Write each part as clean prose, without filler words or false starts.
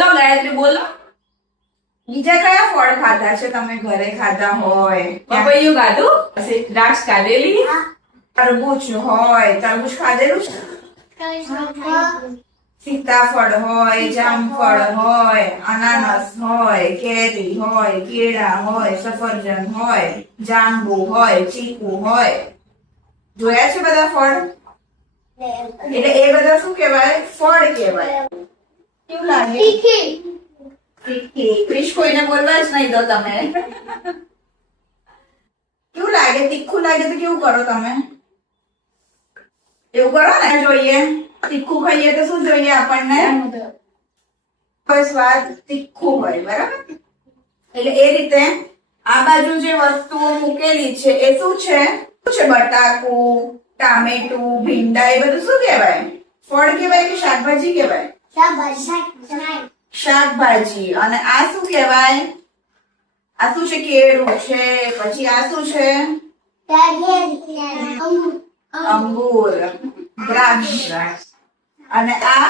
બોલો ગાયત્રી બોલો. બીજા કયા ફળ ખાધા છે તમે ઘરે ખાધા હોય? પપૈયું ખાધું, પછી દ્રાક્ષ ખાધેલી, તરબૂચ હોય, તરબૂચ ખાધેલું છે? સીતાફળ હોય, જામફળ હોય, અનાનસ હોય, કેરી હોય, કેળા હોય, સફરજન હોય, જાંબુ હોય, ચીકુ હોય. જોયા છે બધા ફળ? એટલે એ બધા શું કહેવાય? ફળ કહેવાય. કેવું લાગે? તીખી. ક્રિશ કોઈને બોલવા જ નહીં દો તમે. કેવું લાગે? તીખું લાગે તો કેવું કરો તમે? એવું કરો ને. જોઈએ તીખું ખાઈએ તો શું જોઈએ આપણને? કોઈ સ્વાદ તીખું હોય, બરાબર? એટલે એ રીતે આ બાજુ જે વસ્તુઓ મૂકેલી છે એ શું છે? શું છે? બટાકું, ટામેટું, ભીંડા, એ બધું શું કહેવાય? ફળ કહેવાય કે શાકભાજી કહેવાય? શાકભાજી. અને આ શું કહેવાય? આ શું છે? કેળું છે. પછી આ શું છે? અંગૂર, દ્રાક્ષ. અને આ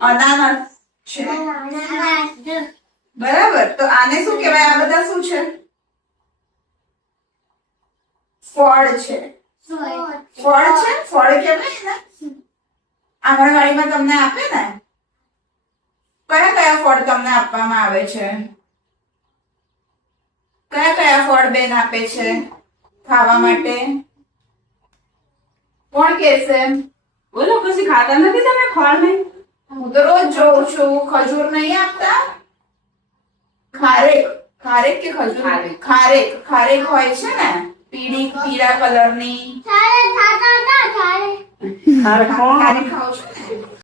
અનાનસ છે, બરાબર? તો આને શું કહેવાય? આ બધા શું છે? ફળ છે. ફળ છે, ફળ કહેવાય ને. આંગણવાડીમાં તમને આપે ને, કયા કયા ફળ તમને આપવામાં આવે છે? કયા કયા ફળ બેન આપે છે ખાવા માટે? કોણ કહેશે? બોલો. પછી ખાતા નથી તમે ફળ નહીં? હું તો રોજ જોઉં છું. ખજૂર નહીં આપતા? ખારેક. ખારેક કે ખજૂર? ખારેક. ખારેક હોય છે ને, પીળા કલરની. ખારેક ખાવ છો ને?